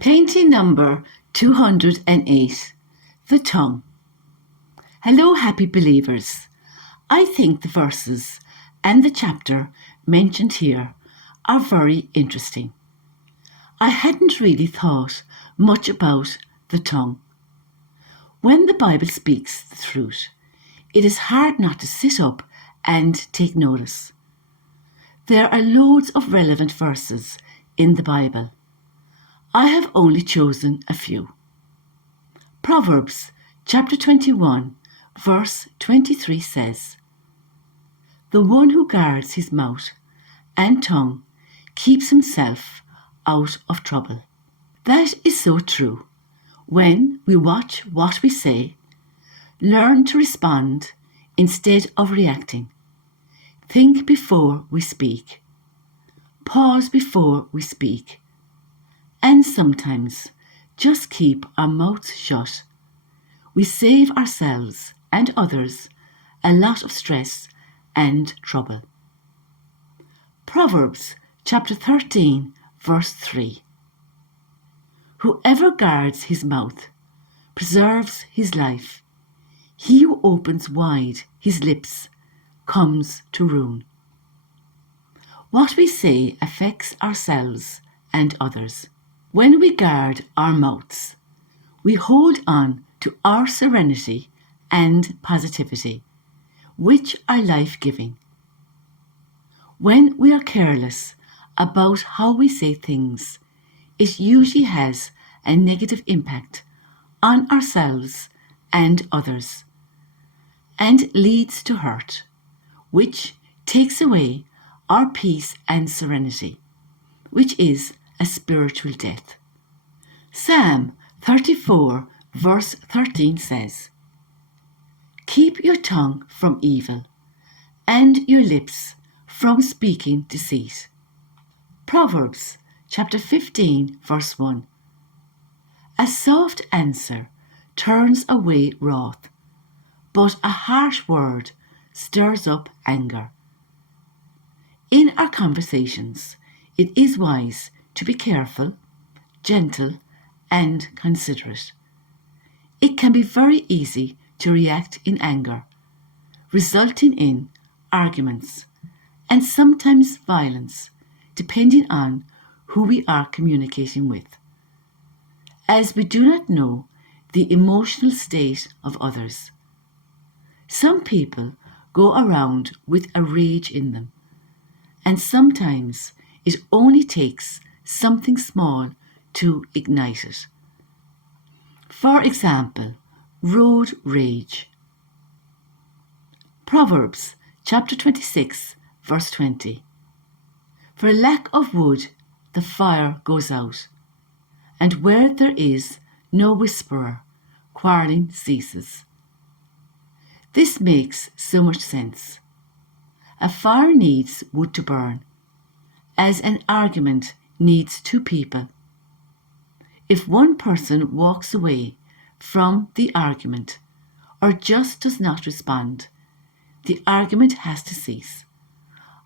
Painting number 208, The Tongue. Hello, happy believers. I think the verses and the chapter mentioned here are very interesting. I hadn't really thought much about the tongue. When the Bible speaks the truth, it is hard not to sit up and take notice. There are loads of relevant verses in the Bible. I have only chosen a few. Proverbs chapter 21, verse 23 says, "The one who guards his mouth and tongue keeps himself out of trouble." That is so true. When we watch what we say, learn to respond instead of reacting. Think before we speak. Pause before we speak. And sometimes just keep our mouths shut. We save ourselves and others a lot of stress and trouble. Proverbs chapter 13, verse 3. Whoever guards his mouth preserves his life. He who opens wide his lips comes to ruin. What we say affects ourselves and others. When we guard our mouths, we hold on to our serenity and positivity, which are life-giving. When we are careless about how we say things, it usually has a negative impact on ourselves and others, and leads to hurt, which takes away our peace and serenity, which is a spiritual death. Psalm 34, verse 13 says, "Keep your tongue from evil, and your lips from speaking deceit." Proverbs chapter 15, verse 1. "A soft answer turns away wrath, but a harsh word stirs up anger." In our conversations, it is wise to be careful, gentle, and considerate. It can be very easy to react in anger, resulting in arguments and sometimes violence, depending on who we are communicating with, as we do not know the emotional state of others. Some people go around with a rage in them, and sometimes it only takes something small to ignite it. For example, road rage. Proverbs chapter 26, verse 20. "For lack of wood, the fire goes out, and where there is no whisperer, quarreling ceases." This makes so much sense. A fire needs wood to burn, as an argument needs two people. If one person walks away from the argument or just does not respond, the argument has to cease,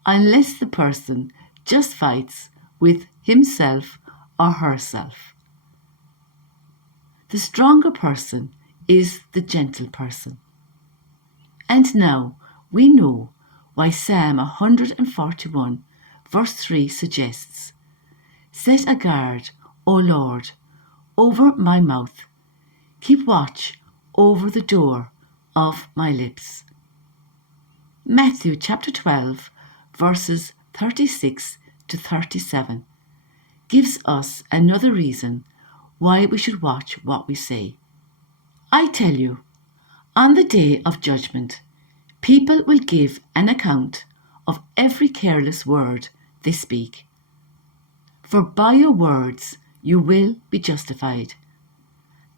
unless the person just fights with himself or herself. The stronger person is the gentle person. And now we know why Psalm 141 verse 3 suggests, "Set a guard, O Lord, over my mouth. Keep watch over the door of my lips." Matthew chapter 12, verses 36 to 37 gives us another reason why we should watch what we say. "I tell you, on the day of judgment, people will give an account of every careless word they speak. For by your words you will be justified,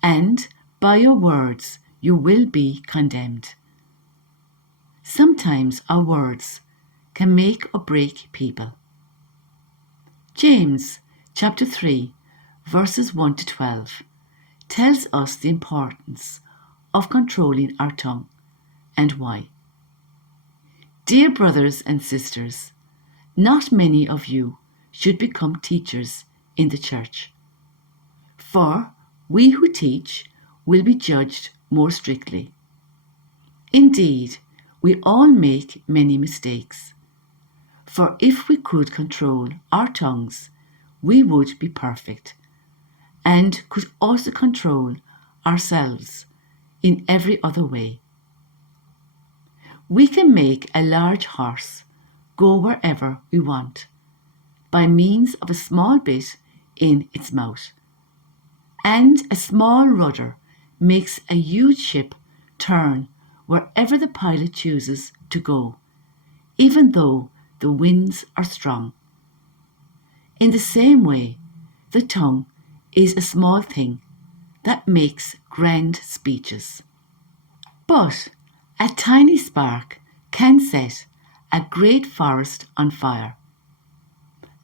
and by your words you will be condemned." Sometimes our words can make or break people. James chapter 3, verses 1 to 12 tells us the importance of controlling our tongue and why. "Dear brothers and sisters, not many of you should become teachers in the church, For we who teach will be judged more strictly. Indeed, we all make many mistakes. For if we could control our tongues, we would be perfect, and could also control ourselves in every other way. We can make a large horse go wherever we want by means of a small bit in its mouth, and a small rudder makes a huge ship turn wherever the pilot chooses to go, even though the winds are strong. In the same way, the tongue is a small thing that makes grand speeches. But a tiny spark can set a great forest on fire.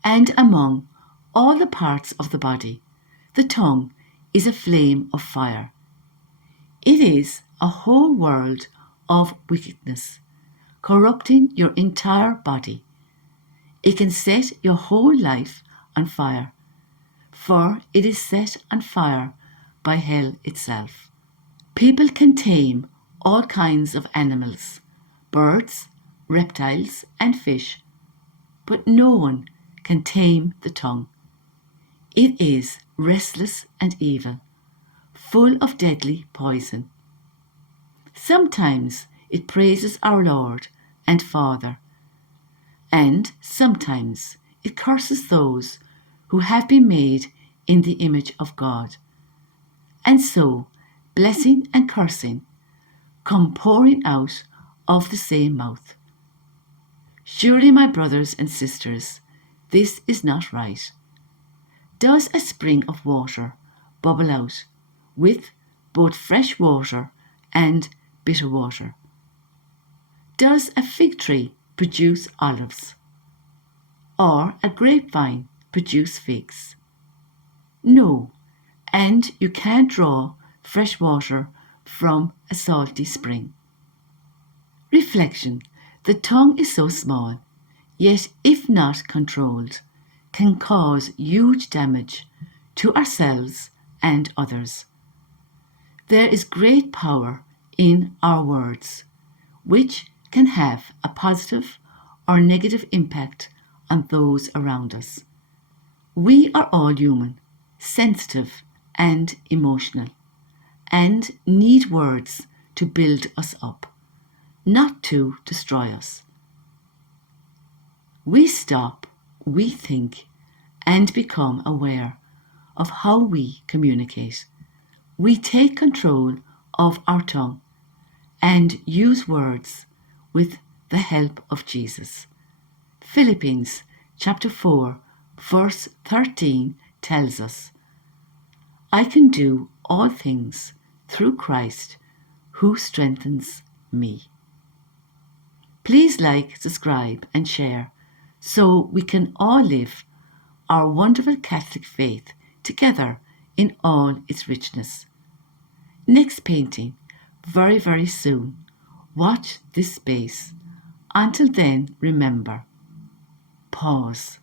And among all the parts of the body, the tongue is a flame of fire. It is a whole world of wickedness, corrupting your entire body. It can set your whole life on fire, for it is set on fire by hell itself. People can tame all kinds of animals, birds, reptiles, and fish, but no one can tame the tongue. It is restless and evil, full of deadly poison. Sometimes it praises our Lord and Father, and sometimes it curses those who have been made in the image of God. And so, blessing and cursing come pouring out of the same mouth. Surely, my brothers and sisters, this is not right. Does a spring of water bubble out with both fresh water and bitter water? Does a fig tree produce olives? Or a grapevine produce figs? No, and you can't draw fresh water from a salty spring. Reflection: the tongue is so small, yet if not controlled, can cause huge damage to ourselves and others. There is great power in our words, which can have a positive or negative impact on those around us. We are all human, sensitive and emotional, and need words to build us up, not to destroy us. We stop, we think, and become aware of how we communicate. We take control of our tongue and use words with the help of Jesus. Philippians chapter 4, verse 13 tells us, I can do all things through Christ who strengthens me. Please like, subscribe and share so we can all live our wonderful Catholic faith together in all its richness. Next painting, very, very soon. Watch this space. Until then, remember, pause.